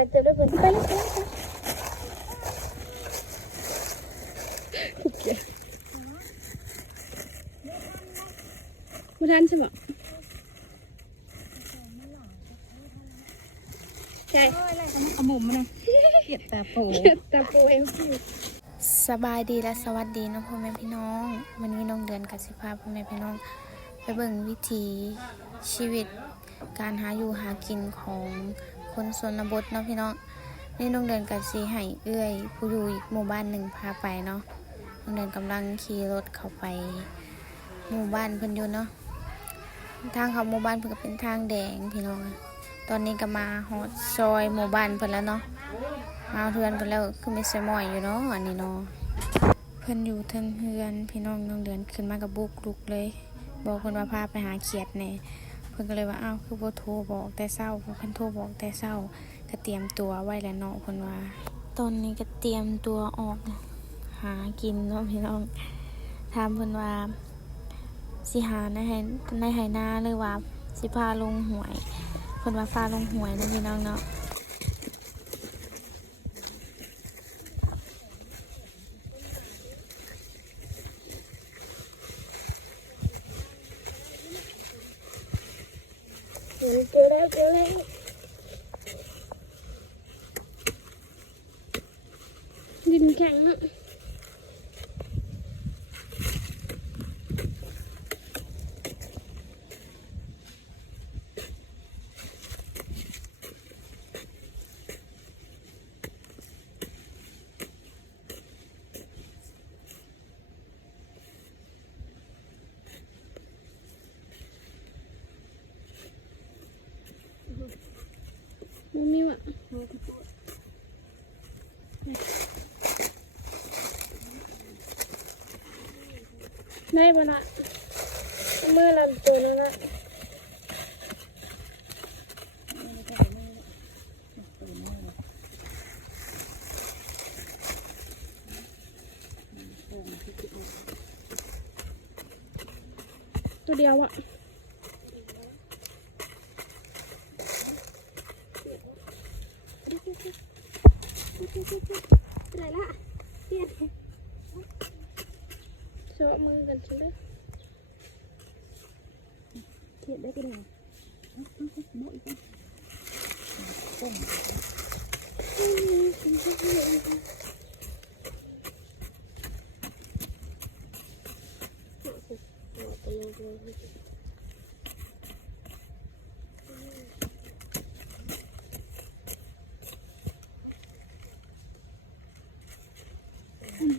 ายเติมด้วยเพิ่นไปแล้วไปแล้วไมาทันใช่ไหมใช่เอาหมุมมาเลยเกียดตาโปตาปูเอลซีสบายดีและสวัสดีน้องพ่อแม่พี่น้อง วันนี้น้องเดือนกับสิภาพ่อแม่พี่น้อง ไปเบิ่งวิถีชีวิตการหาอยู่หากินของ คนชนบทเนาะพี่น้องนี่น้องเดือนกับสีให้เอื้อยผู้อยู่อีกหมู่บ้านหนึ่งพาไปเนาะน้องเดือนกำลังขี่รถเข้าไปหมู่บ้านเพิ่นอยู่เนาะทางเขาหมู่บ้านเพิ่นก็เป็นทางแดงพี่น้องตอนนี้ก็มาฮอดซอยหมู่บ้านเพิ่นแล้วเนาะมาเทือนเพิ่นแล้วคือไม่ใช่หมอยอยู่เนาะอันนี้เนาะเพิ่นอยู่เทิงเฮือนพี่น้องน้องเดือนขึ้นมากับบุกลุกเลย บอกเพิ่นว่าพาไปหาเขียดแหน่เพิ่นก็เลยว่าอ้าวคือบ่โทรบอกแต่เศร้าเพิ่นโทรบอกแต่เศร้าก็เตรียมตัวไว้แล้วเนาะเพิ่นว่า ตอนนี้ก็เตรียมตัวออก หากินเนาะพี่น้องถามเพิ่นว่าสิหาในไหในไหนาหรือว่าสิพาลงหวยเพิ่นว่าพาลงหวยเนาะพี่น้องเนาะ เจอแล้วเจอแล้วดินแข็งอะมันมีวะ ได้บ่ละมือลำตัวนั่นละตัวเดียวอะอะไรละเปลี่ยนโชว์มือกันชิเลย เกียดได้ก็ได้โมอีกแล้ว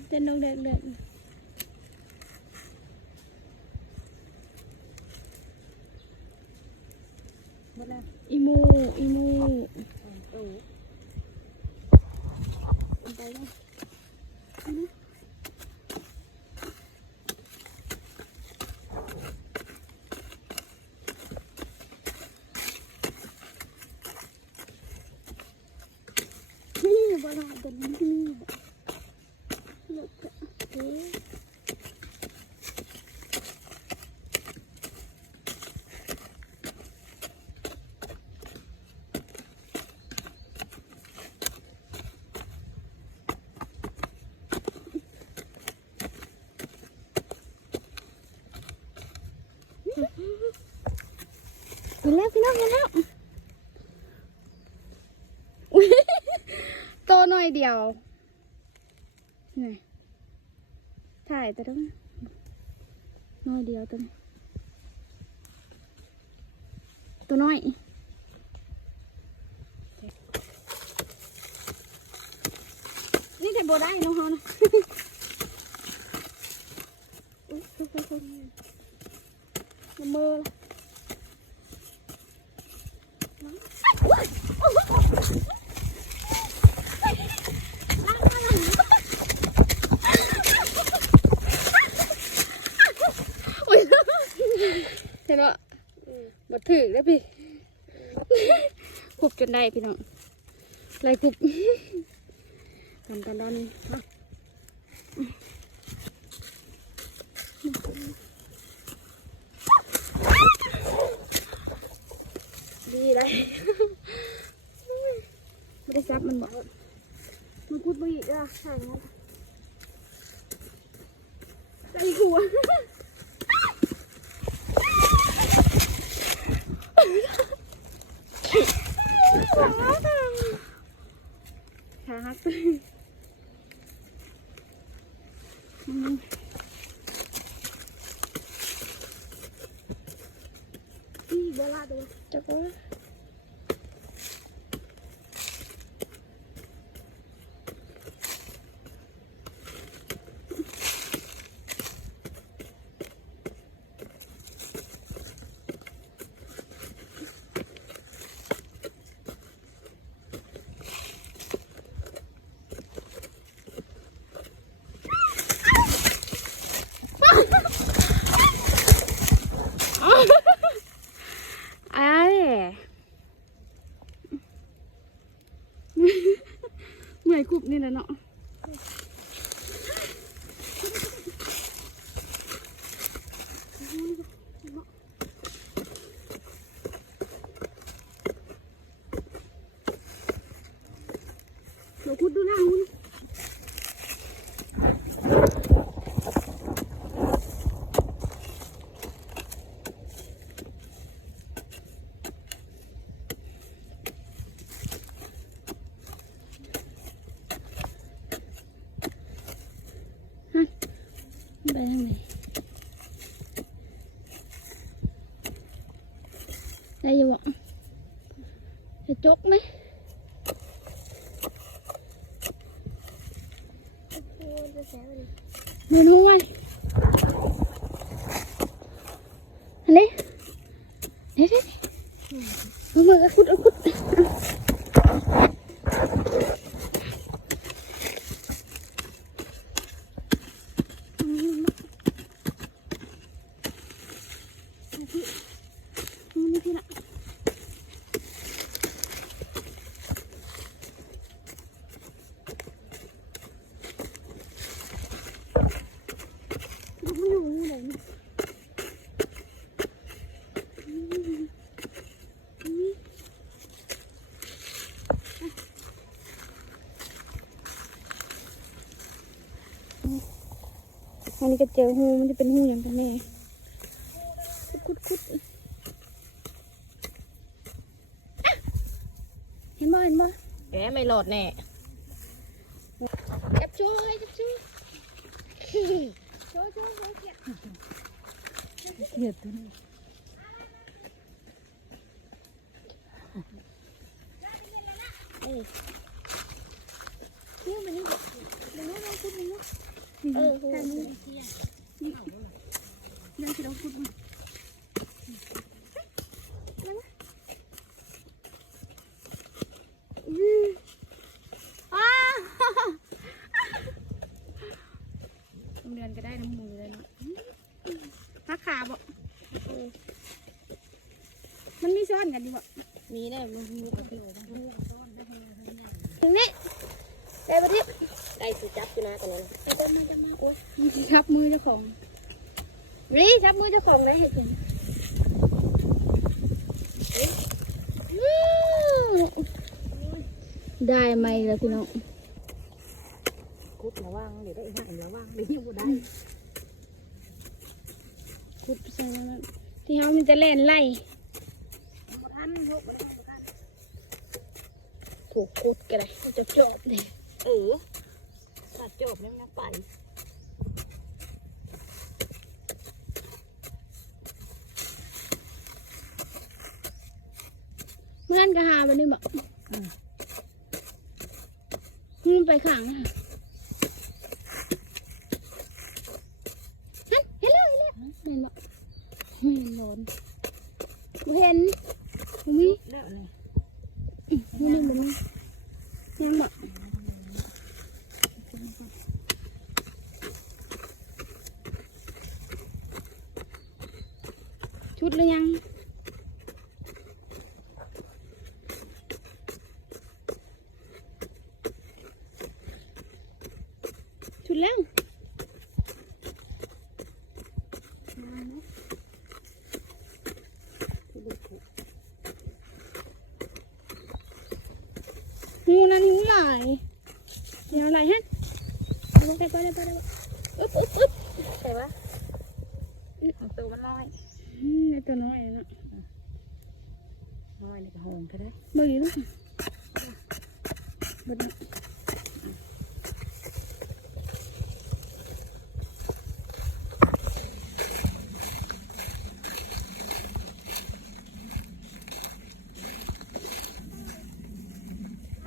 เต้นนกเด็กเด็ก หมดแล้ว อีมูอีมู โอ้ไปแล้วนี่บ่ละเดินนี่ ลูกเอ๊ะเห็นแล้วพี่น้องเห็นแล้วอุ๊ยโตหน่อ ยเดียวนี่ถ่ายแต่ต้องน้อยเดียวตัวนี้ตัวน้อยนี่แต่โบได้น้องเขานะละเมออุ๊ยเห็นว่าบด ถือแล้วพี่คุบจนได้พี่น้องไรคุบทำกันดอนดีเลยไม่ได้ซับมันบอกมันพูดไปอีกอะใช่ไหมใจหัวขา หักอืมพี่เวลาตัวจักรวาลไอ้เมื่อยกรุบนี่ แหละเนาะเดี๋ยวพูดดูหน้าคุณ ไปทางไหน ได้อยู่บ่จะจกไหมจะแสบเลยมือนู้นอันนี้เด็ดเด็ดมือมือเอาคุดเอาคุดนี่พี่ละ มันอยู่ที่ไหนเนี่ย อันนี้ก็เจอหูมันจะเป็นหูอย่างกันแน่คุดคุดคุดอะเห็นบ่เห็นบ่แกไม่หลอดแน่จับช่วยจับช่วยช่วยช่วยช่วยเกียรเกลียดตัวนี้นี่มันนี่เดี๋ยวเดี๋ยวเราคุดมันเนาะเออใช่นี่เดี๋ยวเราคุดมันอืมอ้าโรงเรียนก็ได้น้ำมูเลยเนาะพักขาบ่เออมันมีซ้อนกันดีบ่มีได้มันมีกับพี่ถึงนี้ได้ปะทิพย์ ได้สิจับอยู่นะตอนนั้นไอ้ต้นมันจะมาโอ๊ยมันสิทับมือเจ้าของนี่ทับมือเจ้าของได้เห็นไหมได้ไหมล่ะพี่น้องคุดระวังเดี๋ยวได้ห่างระวังเดี๋ยวยังบ่ได้พุดใส่แล้วที่เขามันจะเล่นไล่บ่ทันพวกบ่ทันบ่ทันถูกคุดกันเลยมันจะจบเลยเออถ้า จบแล้วนะไปเมื่อนก็หาบันนี้บอกมันไปขังนะคะนั่นเห็นแล้วเห็นแล้วเห็นบอกเห็นร้อนบ่เห็นนี่ แล้วนี่ นี่นี่มันยังบอก ชุดหรือยัง ชุดแล้วหูนั่นหูหลเดี๋ยวอะไรฮะเอาไปไปไปไปไปอึ๊บอึ๊บอึ๊บใช่ปะตัวมันน้อยอืม ไอตัวน้อยน่ะน้อยนี่ก็หงก็ได้เมื่อกี้ลูกบด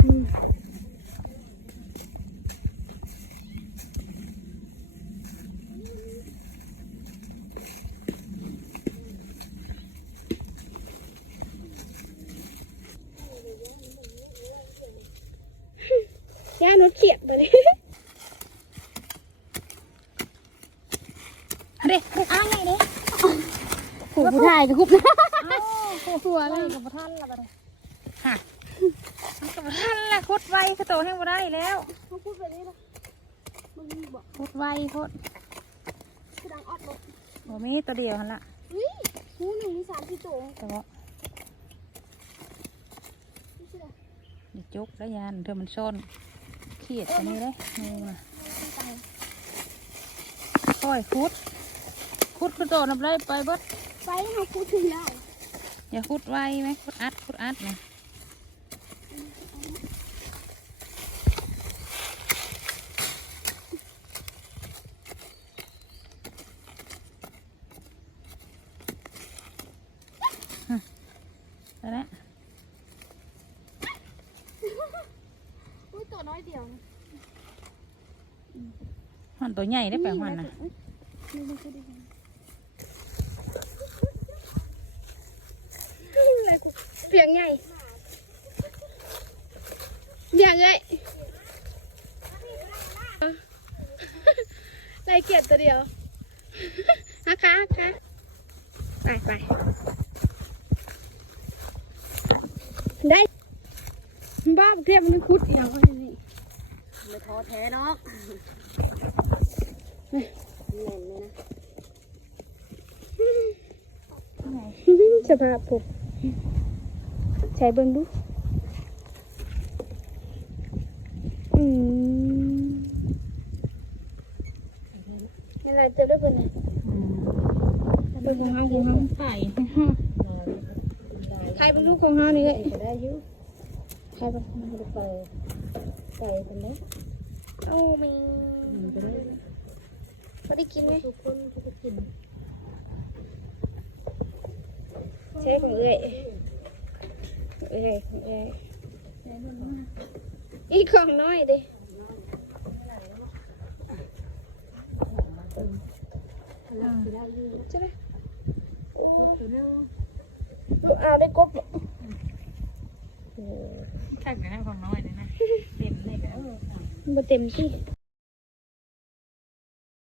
อืมย่านรถเขียดไปเลย เด็กอ้าวไงเด็กผูผู้ชายจะคุบหัวอะไรแล้วกับท่านละบัดฮะกับท่านละคุดไวกระโตให้บ่ได้แล้วเขาพูดไปเลยนะมึงบอกคุดไวคุดกระดังออดรถบ่มีตัวเดียวหันละเฮ้ยหูหนึ่งมีสามสี่ตัวแต่ว่าไม่ใช่เหรออย่าจุกแล้วยันเธอมันซ่อนเครียดอันนี้เลยงูน่ะค่อยคุด คุดคือโตนับเลยไปเบดไปเขาพูดถึงแล้วอย่าคุดไวไหมคุดอัดคุดอัดนะแล้วนะอุ้ยตัวน้อยเดียวนะหันตัวใหญ่ได้แปลหันนะ นี่มันคือดีจังเพียงใหญ่เพียงไงไรเกียดตัวเดียวฮะคะฮะคะไปไปได้บ้าเทียบมันคุดเดียวนี่ไม่ท้อแท้เนาะนี่แน่นเลยนะสภาพผม ใช้เบิ้งดูอืมอะไรเจอด้วยคนเนี่ยเบิ้งของเฮาของเฮาไข่ใครเป็นลูกของเฮานี่เลยก็ได้อยุ่ใครเป็นมันจะเปิดใส่กันเลยโอ้มีมันจะได้ไม่ได้กินไหมทุกคนทุกกินใช่ของเอ้ย เอ้ยของเอ้ยอีกของน้อยดิใช่ไหมโอ้เอาได้กบเหรอแค่กันของน้อยเลยนะ เต็มเลยก็เออมาเต็มที่เ